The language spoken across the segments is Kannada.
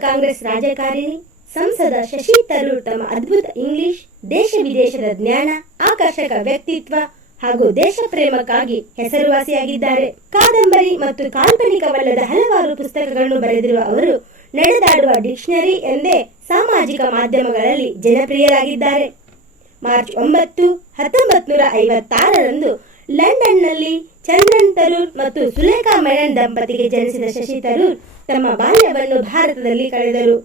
ಕಾಂಗ್ರೆಸ್ ರಾಜಕಾರಿಣಿ, ಸಂಸದ ಶಶಿ ತರೂರ್ ತಮ್ಮ ಅದ್ಭುತ ಇಂಗ್ಲಿಷ್, ದೇಶ ವಿದೇಶದ ಜ್ಞಾನ, ಆಕರ್ಷಕ ವ್ಯಕ್ತಿತ್ವ ಹಾಗೂ ದೇಶ ಪ್ರೇಮಕ್ಕಾಗಿ ಹೆಸರುವಾಸಿಯಾಗಿದ್ದಾರೆ. ಕಾದಂಬರಿ ಮತ್ತು ಕಾಲ್ಪನಿಕವಲ್ಲದ ಹಲವಾರು ಪುಸ್ತಕಗಳನ್ನು ಬರೆದಿರುವ ಅವರು, ನಡೆದಾಡುವ ಡಿಕ್ಷನರಿ ಎಂದೇ ಸಾಮಾಜಿಕ ಮಾಧ್ಯಮಗಳಲ್ಲಿ ಜನಪ್ರಿಯರಾಗಿದ್ದಾರೆ. ಮಾರ್ಚ್ ಒಂಬತ್ತು ಹತ್ತೊಂಬತ್ತು ನೂರ ಐವತ್ತಾರರಂದು ಲಂಡನ್ನಲ್ಲಿ ಚಂದ್ರನ್ ತರೂರ್ ಮತ್ತು ಸುಲೇಖಾ ಮೆನನ್ ದಂಪತಿಗೆ ಜನಿಸಿದ ಶಶಿ ತರೂರ್ ತಮ್ಮ ಬಾಲ್ಯವನ್ನು ಭಾರತದಲ್ಲಿ ಕಳೆದರು.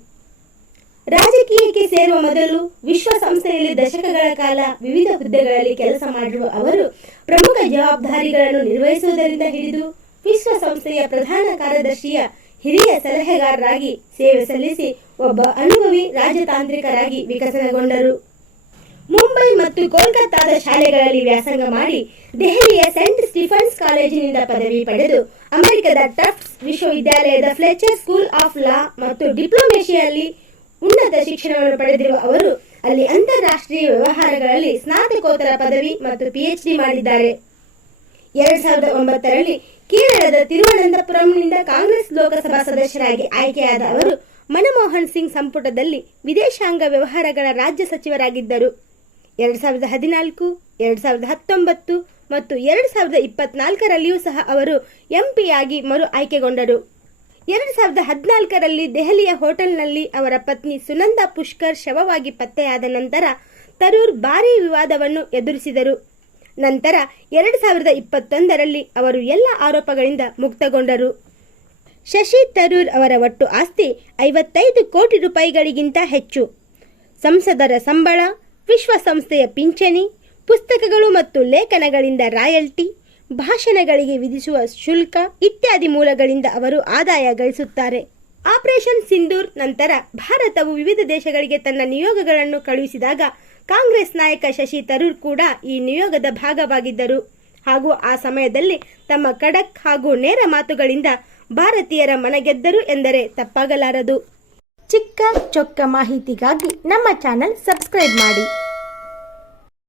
ರಾಜಕೀಯಕ್ಕೆ ಸೇರುವ ಮೊದಲು ವಿಶ್ವಸಂಸ್ಥೆಯಲ್ಲಿ ದಶಕಗಳ ಕಾಲ ವಿವಿಧ ಹುದ್ದೆಗಳಲ್ಲಿ ಕೆಲಸ ಮಾಡಿರುವ ಅವರು ಪ್ರಮುಖ ಜವಾಬ್ದಾರಿಗಳನ್ನು ನಿರ್ವಹಿಸುವುದರಿಂದ ಹಿಡಿದು ವಿಶ್ವಸಂಸ್ಥೆಯ ಪ್ರಧಾನ ಕಾರ್ಯದರ್ಶಿಯ ಹಿರಿಯ ಸಲಹೆಗಾರರಾಗಿ ಸೇವೆ ಸಲ್ಲಿಸಿ ಒಬ್ಬ ಅನುಭವಿ ರಾಜತಾಂತ್ರಿಕರಾಗಿ ವಿಕಸನಗೊಂಡರು. ಮುಂಬೈ ಮತ್ತು ಕೋಲ್ಕತ್ತಾದ ಶಾಲೆಗಳಲ್ಲಿ ವ್ಯಾಸಂಗ ಮಾಡಿ ದೆಹಲಿಯ ಸೆಂಟ್ ಸ್ಟಿಫನ್ಸ್ ಕಾಲೇಜಿನಿಂದ ಪದವಿ ಪಡೆದು ಅಮೆರಿಕದ ಟಫ್ಟ್ಸ್ ವಿಶ್ವವಿದ್ಯಾಲಯದ ಫ್ಲೆಚರ್ ಸ್ಕೂಲ್ ಆಫ್ ಲಾ ಮತ್ತು ಡಿಪ್ಲೊಮೇಶಿಯಲ್ಲಿ ಉನ್ನತ ಶಿಕ್ಷಣವನ್ನು ಪಡೆದಿರುವ ಅವರು ಅಲ್ಲಿ ಅಂತಾರಾಷ್ಟ್ರೀಯ ವ್ಯವಹಾರಗಳಲ್ಲಿ ಸ್ನಾತಕೋತ್ತರ ಪದವಿ ಮತ್ತು ಪಿಎಚ್ಡಿ ಮಾಡಿದ್ದಾರೆ. ಎರಡ್ ಸಾವಿರದ ಒಂಬತ್ತರಲ್ಲಿ ಕೇರಳದ ತಿರುವನಂತಪುರಂನಿಂದ ಕಾಂಗ್ರೆಸ್ ಲೋಕಸಭಾ ಸದಸ್ಯರಾಗಿ ಆಯ್ಕೆಯಾದ ಅವರು ಮನಮೋಹನ್ ಸಿಂಗ್ ಸಂಪುಟದಲ್ಲಿ ವಿದೇಶಾಂಗ ವ್ಯವಹಾರಗಳ ರಾಜ್ಯ ಸಚಿವರಾಗಿದ್ದರು. ಎರಡ್ ಸಾವಿರದ ಹದಿನಾಲ್ಕು, ಎರಡ್ ಸಾವಿರದ ಹತ್ತೊಂಬತ್ತು ಮತ್ತು ಎರಡು ಸಾವಿರದ ಇಪ್ಪತ್ನಾಲ್ಕರಲ್ಲಿಯೂ ಸಹ ಅವರು ಎಂಪಿಯಾಗಿ ಮರು ಆಯ್ಕೆಗೊಂಡರು. ಎರಡು ಸಾವಿರದ ಹದಿನಾಲ್ಕರಲ್ಲಿ ದೆಹಲಿಯ ಹೋಟೆಲ್ನಲ್ಲಿ ಅವರ ಪತ್ನಿ ಸುನಂದಾ ಪುಷ್ಕರ್ ಶವವಾಗಿ ಪತ್ತೆಯಾದ ನಂತರ ತರೂರ್ ಭಾರೀ ವಿವಾದವನ್ನು ಎದುರಿಸಿದರು. ನಂತರ ಎರಡು ಸಾವಿರದ ಇಪ್ಪತ್ತೊಂದರಲ್ಲಿ ಅವರು ಎಲ್ಲ ಆರೋಪಗಳಿಂದ ಮುಕ್ತಗೊಂಡರು. ಶಶಿ ತರೂರ್ ಅವರ ಒಟ್ಟು ಆಸ್ತಿ ಐವತ್ತೈದು ಕೋಟಿ ರೂಪಾಯಿಗಳಿಗಿಂತ ಹೆಚ್ಚು. ಸಂಸದರ ಸಂಬಳ ವಿಶ್ವಸಂಸ್ಥೆಯ ಪಿಂಚಣಿ, ಪುಸ್ತಕಗಳು ಮತ್ತು ಲೇಖನಗಳಿಂದ ರಾಯಲ್ಟಿ, ಭಾಷಣಗಳಿಗೆ ವಿಧಿಸುವ ಶುಲ್ಕ ಇತ್ಯಾದಿ ಮೂಲಗಳಿಂದ ಅವರು ಆದಾಯ ಗಳಿಸುತ್ತಾರೆ. ಆಪರೇಷನ್ ಸಿಂಧೂರ್ ನಂತರ ಭಾರತವು ವಿವಿಧ ದೇಶಗಳಿಗೆ ತನ್ನ ನಿಯೋಗಗಳನ್ನು ಕಳುಹಿಸಿದಾಗ ಕಾಂಗ್ರೆಸ್ ನಾಯಕ ಶಶಿ ತರೂರ್ ಕೂಡ ಈ ನಿಯೋಗದ ಭಾಗವಾಗಿದ್ದರು. ಹಾಗೂ ಆ ಸಮಯದಲ್ಲಿ ತಮ್ಮ ಖಡಕ್ ಹಾಗೂ ನೇರ ಮಾತುಗಳಿಂದ ಭಾರತೀಯರ ಮನಗೆದ್ದರು ಎಂದರೆ ತಪ್ಪಾಗಲಾರದು. ಚಿಕ್ಕ ಚೊಕ್ಕ ಮಾಹಿತಿಗಾಗಿ ನಮ್ಮ ಚಾನಲ್ ಸಬ್ಸ್ಕ್ರೈಬ್ ಮಾಡಿ.